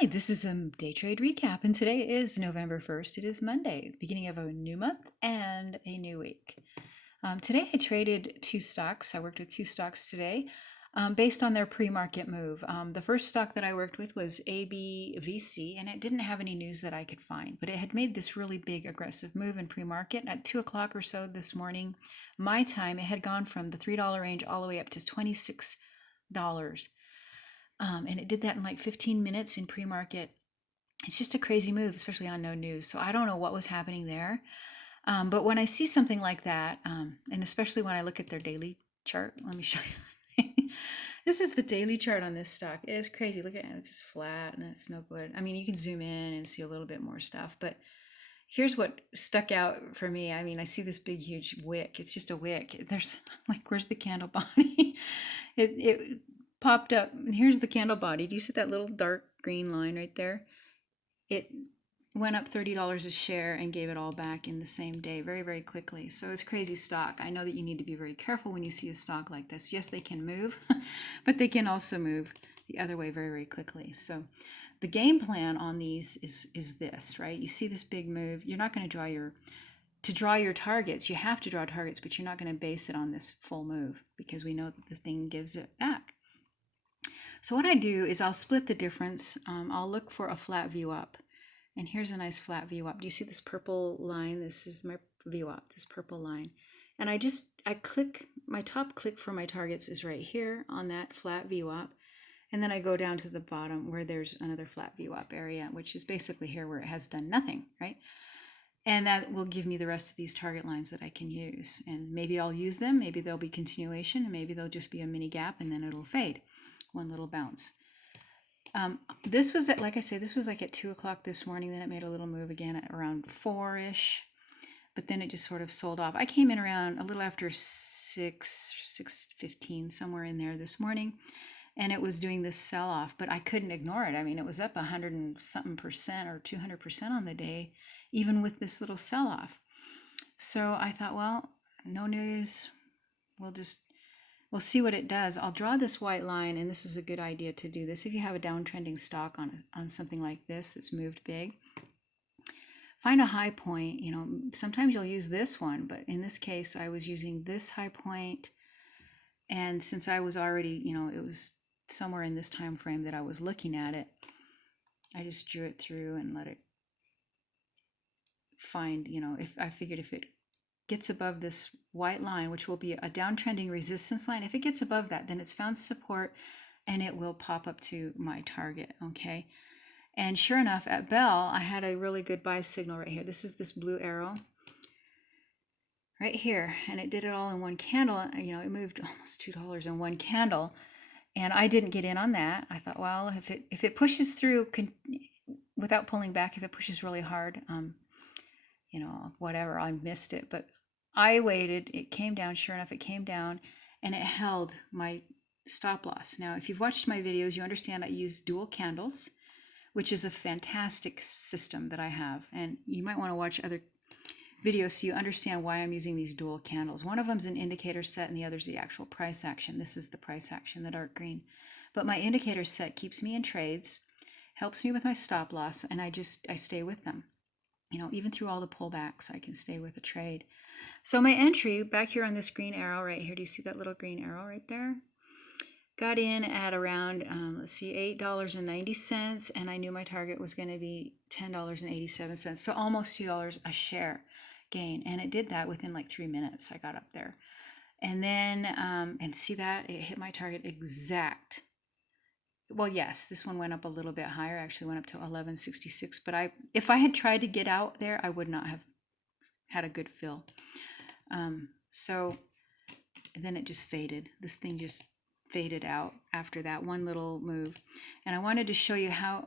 Hi, this is a day trade recap, and today is November 1st. It is Monday, beginning of a new month and a new week. Today I traded two stocks. I worked with two stocks today based on their pre-market move. The first stock that I worked with was ABVC, and it didn't have any news that I could find, but it had made this really big aggressive move in pre-market. At 2 o'clock or so this morning, my time, it had gone from the $3 range all the way up to $26. And it did that in like 15 minutes in pre-market. It's just a crazy move, especially on no news. So I don't know what was happening there. But when I see something like that, and especially when I look at their daily chart, let me show you. This is the daily chart on this stock. It is crazy. Look at it. It's just flat and it's no good. I mean, you can zoom in and see a little bit more stuff, but here's what stuck out for me. I mean, I see this big, huge wick. It's just a wick. There's like, where's the candle body? it popped up. Here's the candle body. Do you see that little dark green line right there? It went up $30 a share and gave it all back in the same day, very, very quickly. So it's crazy stock. I know that you need to be very careful when you see a stock like this. Yes, they can move, but they can also move the other way very, very quickly. So the game plan on these is this, right? You see this big move. You're not going to draw your targets. You have to draw targets, but you're not going to base it on this full move because we know that this thing gives it back. So what I do is I'll split the difference. I'll look for a flat view up. And here's a nice flat view up. Do you see this purple line? This is my view up, this purple line. And I click, my top click for my targets is right here on that flat view up. And then I go down to the bottom where there's another flat view up area, which is basically here where it has done nothing, right? And that will give me the rest of these target lines that I can use. And maybe I'll use them, maybe there'll be continuation, and maybe they'll just be a mini gap and then it'll fade. One little bounce. This was at, like I say, this was like at 2 o'clock this morning. Then it made a little move again at around 4-ish, but then it just sort of sold off. I came in around a little after 6:15, somewhere in there this morning, and it was doing this sell off, but I couldn't ignore it. I mean, it was up 100 and something percent or 200% on the day, even with this little sell off. So I thought, well, no news. We'll see what it does. I'll draw this white line, and this is a good idea to do this if you have a downtrending stock on something like this that's moved big. Find a high point. You know, sometimes you'll use this one, but in this case, I was using this high point, and since I was already, you know, it was somewhere in this time frame that I was looking at it, I just drew it through and let it find, you know, if I figured if it gets above this white line, which will be a downtrending resistance line, if it gets above that, then it's found support and it will pop up to my target, okay? And sure enough, at Bell, I had a really good buy signal right here. This is this blue arrow right here, and it did it all in one candle. You know, it moved almost $2 in one candle, and I didn't get in on that. I thought, well, if it pushes through without pulling back, if it pushes really hard, you know, whatever, I missed it, but I waited, it came down, sure enough, it came down and it held my stop loss. Now, if you've watched my videos, you understand I use dual candles, which is a fantastic system that I have. And you might want to watch other videos so you understand why I'm using these dual candles. One of them's an indicator set and the other's the actual price action. This is the price action, the dark green. But my indicator set keeps me in trades, helps me with my stop loss, and I stay with them. You know, even through all the pullbacks, I can stay with a trade. So my entry back here on this green arrow right here, do you see that little green arrow right there? Got in at around, let's see, $8.90, and I knew my target was going to be $10.87, so almost $2 a share gain, and it did that within like 3 minutes. I got up there, and then, and see that? It hit my target exact. Well, yes, this one went up a little bit higher, actually went up to 1166, but if I had tried to get out there, I would not have had a good fill. So then it just faded. This thing just faded out after that one little move. And I wanted to show you how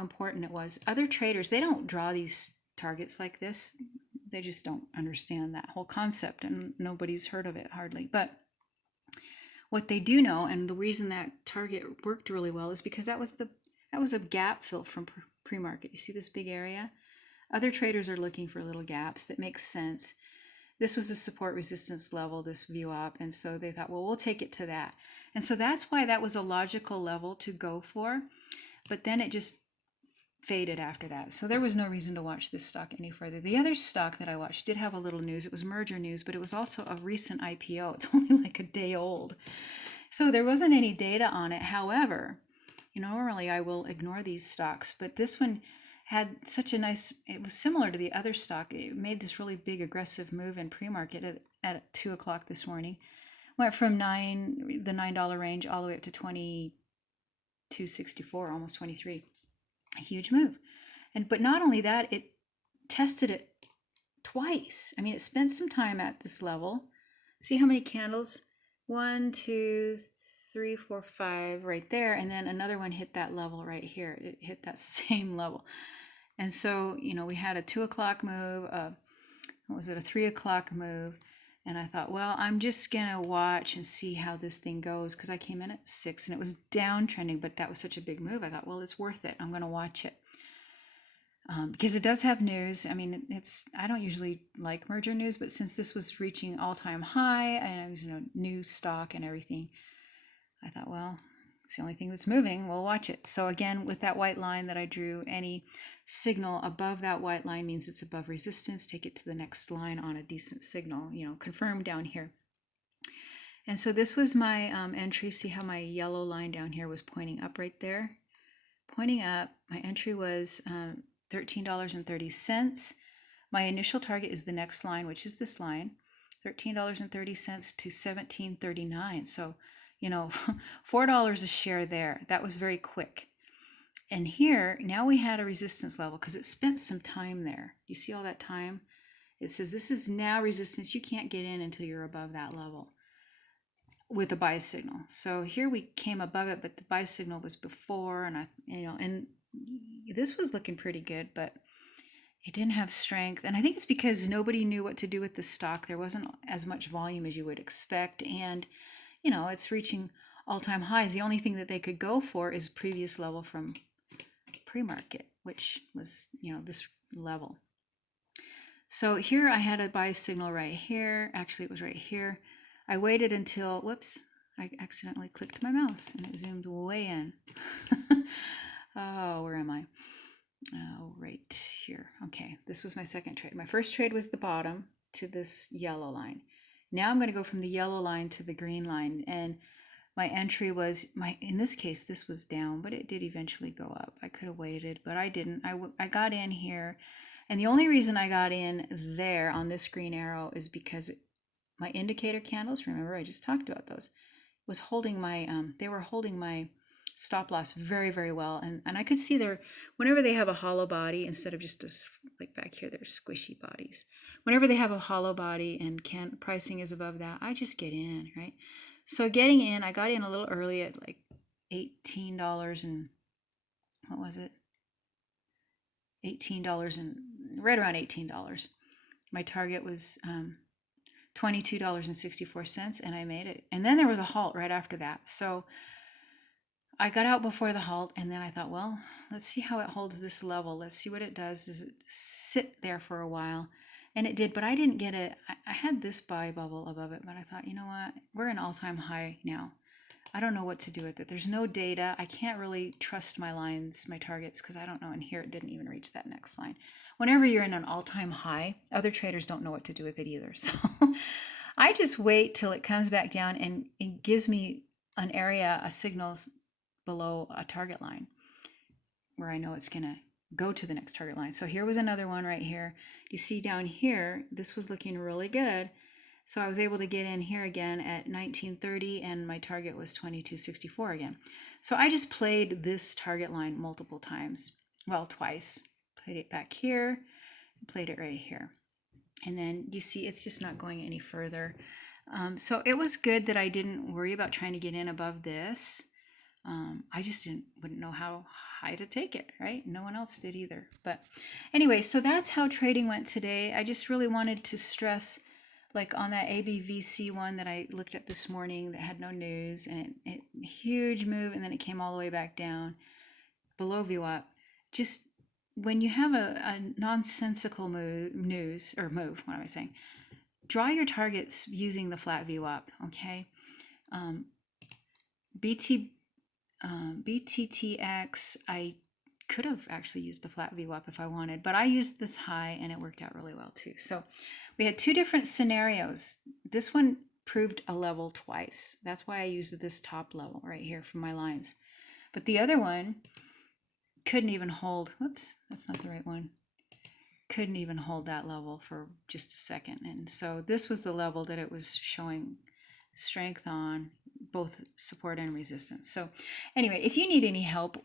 important it was. Other traders, they don't draw these targets like this. They just don't understand that whole concept, and nobody's heard of it hardly. But what they do know, and the reason that target worked really well, is because that was a gap fill from pre-market. You see this big area? Other traders are looking for little gaps that make sense. This was a support resistance level, this view up, and so they thought, well, we'll take it to that. And so that's why that was a logical level to go for. But then it just faded after that. So there was no reason to watch this stock any further. The other stock that I watched did have a little news. It was merger news, but it was also a recent IPO. It's only like a day old. So there wasn't any data on it. However, normally I will ignore these stocks, but this one had such a nice, it was similar to the other stock. It made this really big aggressive move in pre-market at 2 o'clock this morning. Went from the $9 range all the way up to 22.64, almost 23. A huge move. But not only that, it tested it twice. I mean, it spent some time at this level. See how many candles? 1, 2, 3, 4, 5 right there. And then another one hit that level right here. It hit that same level. And so, we had a 2 o'clock move. What was it? A 3 o'clock move. And I thought, well, I'm just going to watch and see how this thing goes, because I came in at 6 and it was downtrending, but that was such a big move. I thought, well, it's worth it. I'm going to watch it. Because it does have news. I mean, I don't usually like merger news, but since this was reaching all-time high and it was, new stock and everything, I thought, well, it's the only thing that's moving. We'll watch it. So again, with that white line that I drew, any signal above that white line means it's above resistance. Take it to the next line on a decent signal, confirm down here. And so this was my entry. See how my yellow line down here was pointing up right there? Pointing up. My entry was $13.30. My initial target is the next line, which is this line, $13.30 to $17.39. So, $4 a share there. That was very quick. And here, now we had a resistance level because it spent some time there. You see all that time? It says this is now resistance. You can't get in until you're above that level with a buy signal. So here we came above it, but the buy signal was before, and and this was looking pretty good, but it didn't have strength. And I think it's because nobody knew what to do with the stock. There wasn't as much volume as you would expect. And, it's reaching all-time highs. The only thing that they could go for is previous level from pre-market, which was, this level. So here I had a buy signal right here. Actually, it was right here. I waited until, whoops, I accidentally clicked my mouse and it zoomed way in. Oh, where am I? Oh, right here. Okay, this was my second trade. My first trade was the bottom to this yellow line. Now I'm going to go from the yellow line to the green line, and my entry was, in this case, this was down, but it did eventually go up. I could have waited, but I didn't. I got in here, and the only reason I got in there on this green arrow is because my indicator candles, remember I just talked about those, was holding my, they were holding my stop loss very, very well. And I could see whenever they have a hollow body, instead of just like back here, they're squishy bodies. Whenever they have a hollow body and pricing is above that, I just get in, right? So getting in, I got in a little early at like $18 and, what was it? $18 and right around $18. My target was $22.64, and I made it. And then there was a halt right after that. So I got out before the halt, and then I thought, well, let's see how it holds this level. Let's see what it does. Does it sit there for a while? And it did, but I didn't get it. I had this buy bubble above it, but I thought, you know what? We're an all-time high now. I don't know what to do with it. There's no data. I can't really trust my lines, my targets, because I don't know. And here it didn't even reach that next line. Whenever you're in an all-time high, other traders don't know what to do with it either. So I just wait till it comes back down and it gives me an area, a signal below a target line where I know it's going to go to the next target line. So here was another one right here. You see down here, this was looking really good. So I was able to get in here again at 1930, and my target was 2264 again. So I just played this target line multiple times. Well, twice. Played it back here, played it right here. And then you see it's just not going any further. So it was good that I didn't worry about trying to get in above this. I just wouldn't know how high to take it, right? No one else did either. But anyway, so that's how trading went today. I just really wanted to stress, like on that ABVC one that I looked at this morning that had no news, and it huge move, and then it came all the way back down below VWAP. Just when you have a nonsensical move, what am I saying? Draw your targets using the flat VWAP, okay? BTTX, I could have actually used the flat VWAP if I wanted, but I used this high and it worked out really well too. So we had two different scenarios. This one proved a level twice. That's why I used this top level right here for my lines. But the other one couldn't even hold, whoops, that's not the right one. Couldn't even hold that level for just a second. And so this was the level that it was showing strength on, both support and resistance. So anyway, if you need any help,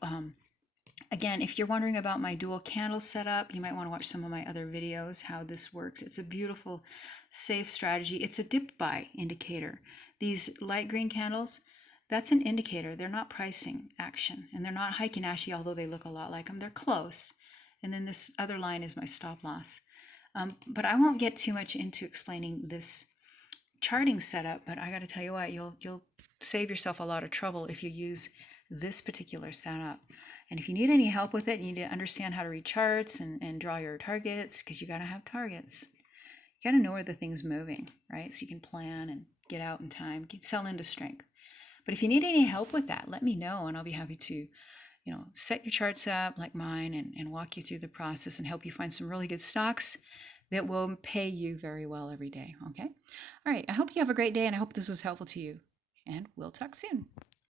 again, if you're wondering about my dual candle setup, you might want to watch some of my other videos, how this works. It's a beautiful, safe strategy. It's a dip buy indicator. These light green candles, that's an indicator. They're not pricing action, and they're not Heikin Ashi, although they look a lot like them. They're close. And then this other line is my stop loss. But I won't get too much into explaining this charting setup, but I got to tell you what, you'll save yourself a lot of trouble if you use this particular setup. And if you need any help with it, you need to understand how to read charts and draw your targets, because you got to have targets. You got to know where the thing's moving, right? So you can plan and get out in time, sell into strength. But if you need any help with that, let me know, and I'll be happy to, set your charts up like mine and walk you through the process and help you find some really good stocks that will pay you very well every day, okay? All right, I hope you have a great day, and I hope this was helpful to you, and we'll talk soon.